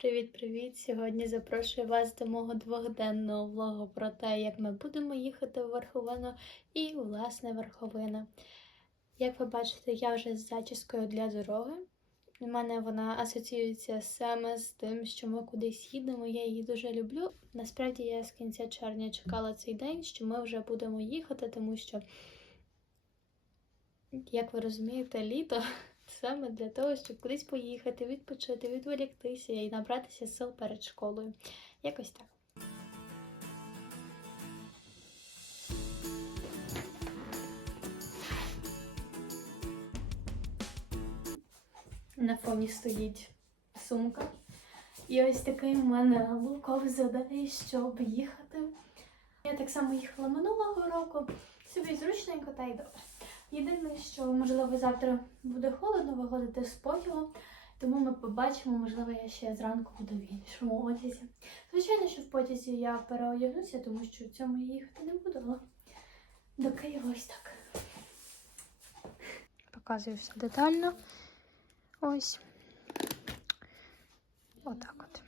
Привіт-привіт! Сьогодні запрошую вас до мого двохденного влогу про те, як ми будемо їхати в Верховину і, власне, Верховина. Як ви бачите, я вже з зачіскою для дороги. У мене вона асоціюється саме з тим, що ми кудись їдемо. Я її дуже люблю. Насправді я з кінця червня чекала цей день, що ми вже будемо їхати, тому що, як ви розумієте, літо саме для того, щоб кудись поїхати, відпочити, відволіктися і набратися сил перед школою. Якось так. На фоні стоїть сумка. І ось такий в мене луков задає, щоб їхати. Я так само їхала минулого року, собі зручненько та й добре. Єдине, що можливо завтра буде холодно виходити з потягу, тому ми побачимо, можливо, я ще зранку буду в іншому одязі. Звичайно, що в потязі я переодягнуся, тому що в цьому я їхати не буду, але до Києва ось так. Показую все детально. Ось. Отак от.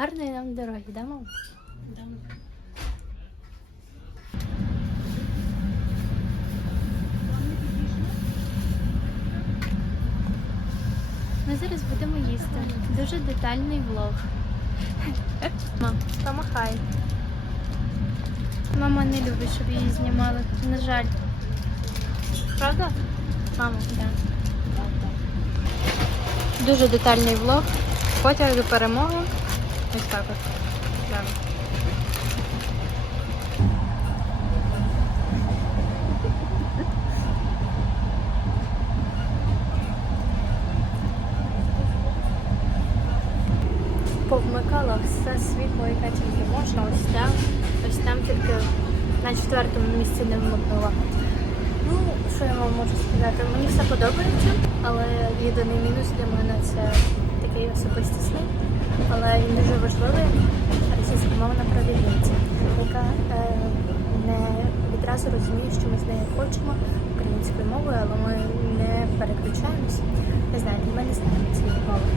Гарної нам дороги, да, мама? Да. Ми зараз будемо їсти. Дуже детальний влог. Мам, помахай. Мама не любить, щоб її знімали. На жаль. Правда? Мама, так. Дуже детальний влог. Потяг до перемоги. Ось так от. Так. повмикала все світло, яке тільки можна. Ось там, ось там тільки на четвертому місці не вмикнула. Ну, що я вам можу сказати? Мені все подобається, але єдиний мінус для мене це такий особистісний, але він дуже важливий російськомовна провідниця, яка е, не відразу розуміє, що ми з нею хочемо українською мовою, але ми не переключаємося. Не знаю, для мене знає цієї мови.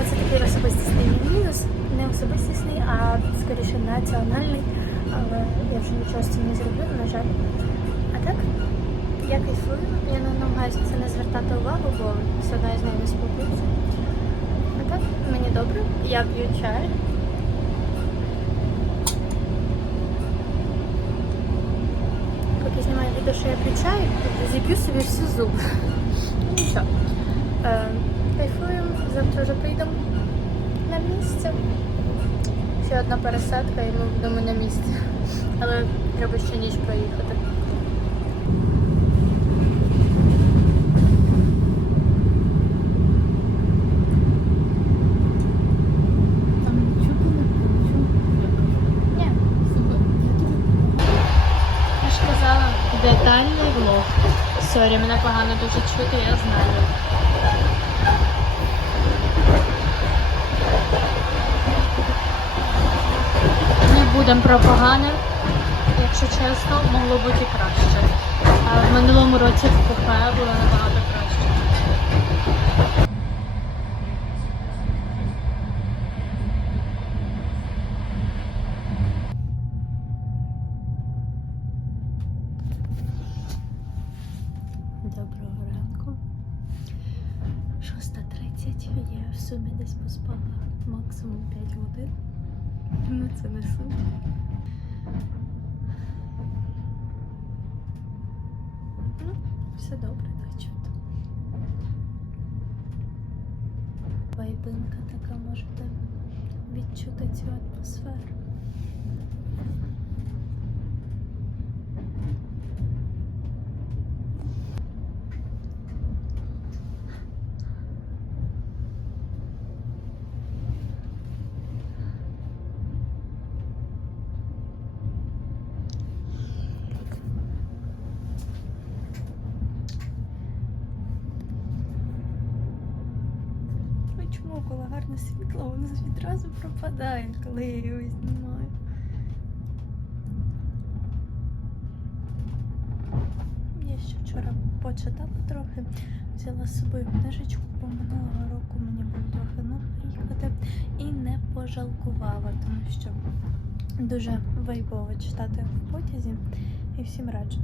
Оце такий особистісний мінус, не особистісний, а скоріше національний. Але я вже нічого з цим не зроблю, на жаль. А так, я кайфую, я намагаюся це не звертати увагу, бо все одно добре, я п'ю чай. Поки знімаю відео, що я п'ю чай, зіп'ю собі всю зуб. Ну, Нічого. Е, Кайфуємо, завтра вже прийдемо на місце. Ще одна пересадка і ми будемо на місці. Але треба ще ніч проїхати. Там чути не чути. Ні, Супер. я ж казала, детальний влог. Сорі, мене погано дуже чути, я знаю. Не будемо про погане. Якщо чесно, могло бути краще. А в минулому році в купе було набагато краще. Це не сум. Ну, все добре, так чути. Вайбинка така можете відчути цю атмосферу. Чому, коли гарне світло, воно відразу пропадає, коли я його знімаю. Я ще вчора почитала трохи, взяла з собою книжечку, бо минулого року мені було трохи нудно їхати і не пожалкувала, тому що дуже вайбово читати в потязі і всім раджу.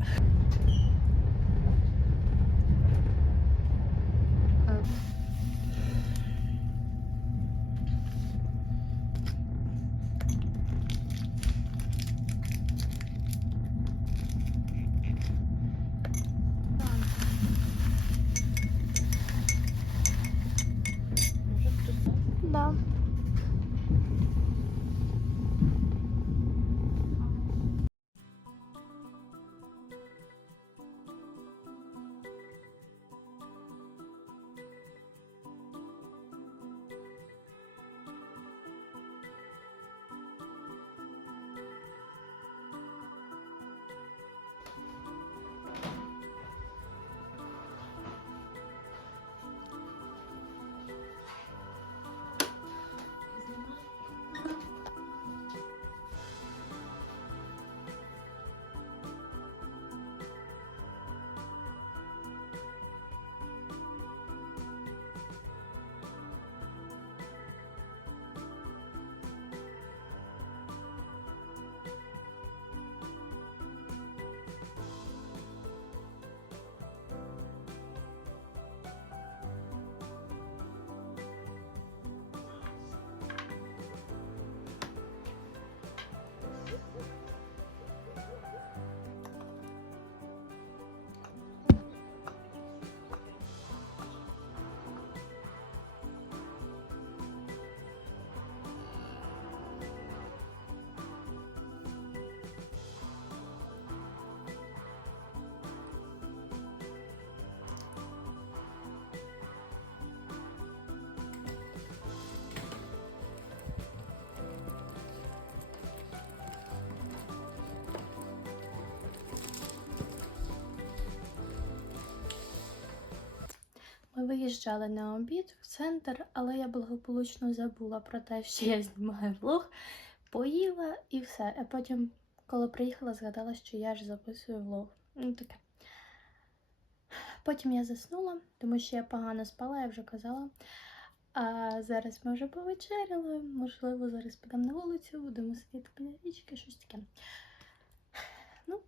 Виїжджали на обід в центр, але я благополучно забула про те, що я знімаю влог, поїла і все. А потім, коли приїхала, згадала, що я ж записую влог. Ну таке. Потім я заснула, тому що я погано спала, я вже казала. А зараз ми вже повечеряли. Можливо, зараз підемо на вулицю, будемо сидіти біля річки, щось таке. Ну,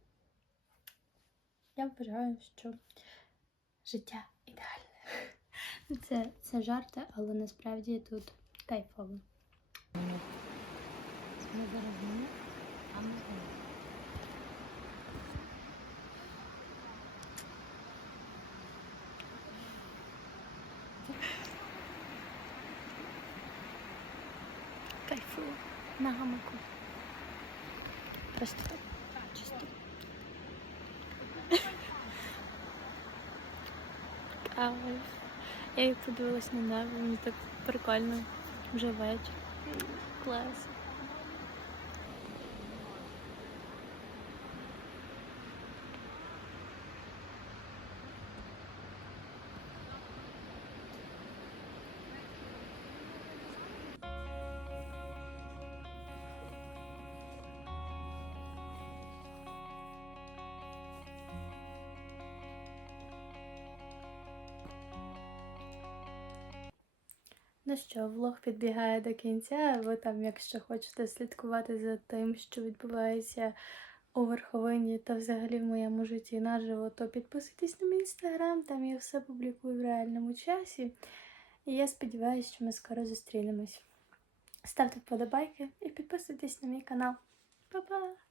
я вважаю, що життя ідеальне. Це, це жарти, але насправді тут кайфово. Ми. Кайфую на гамаку. Просто чисто. Кайф. Я їх подивилась на небо, мені так прикольно. Вже вечір. Клас. Ну що, влог підбігає до кінця. Ви там, якщо хочете слідкувати за тим, що відбувається у верховині та взагалі в моєму житті наживо, то підписуйтесь на мій інстаграм, там я все публікую в реальному часі. І я сподіваюся, що ми скоро зустрінемось. Ставте вподобайки і підписуйтесь на мій канал. Па-па!